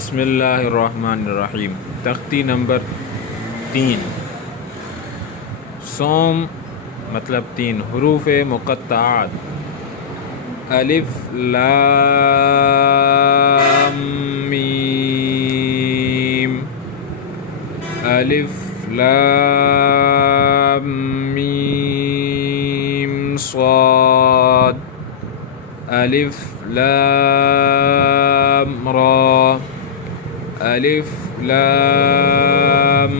बिस्मिल्लाहिर्रहमानिर्रहीम। तख्ती नंबर 3। सोम मतलब 3 हरूफ मुक़त्तआत। अलिफ लाम मीम, अलिफ लाम मीम स्वाद, अलिफ लाम रा, अलिफ लाम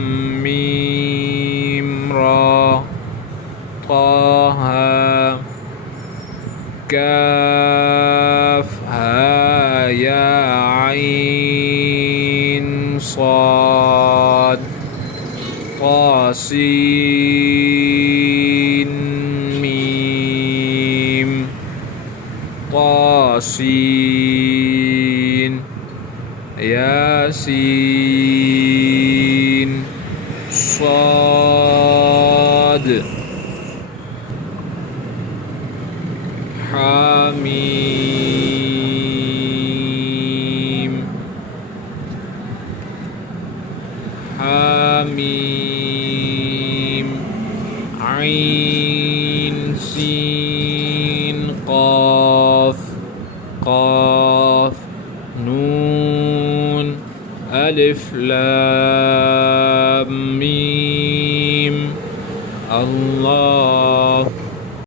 मीम रा, ताहा, काफ हा या आइन साद, तासीन मीम, तासीन, यासीन साद, हामीम, हामीम, आइन सीन क़ाफ, क़ाफ, नून, अलिफ लाम मीम, अल्लाह।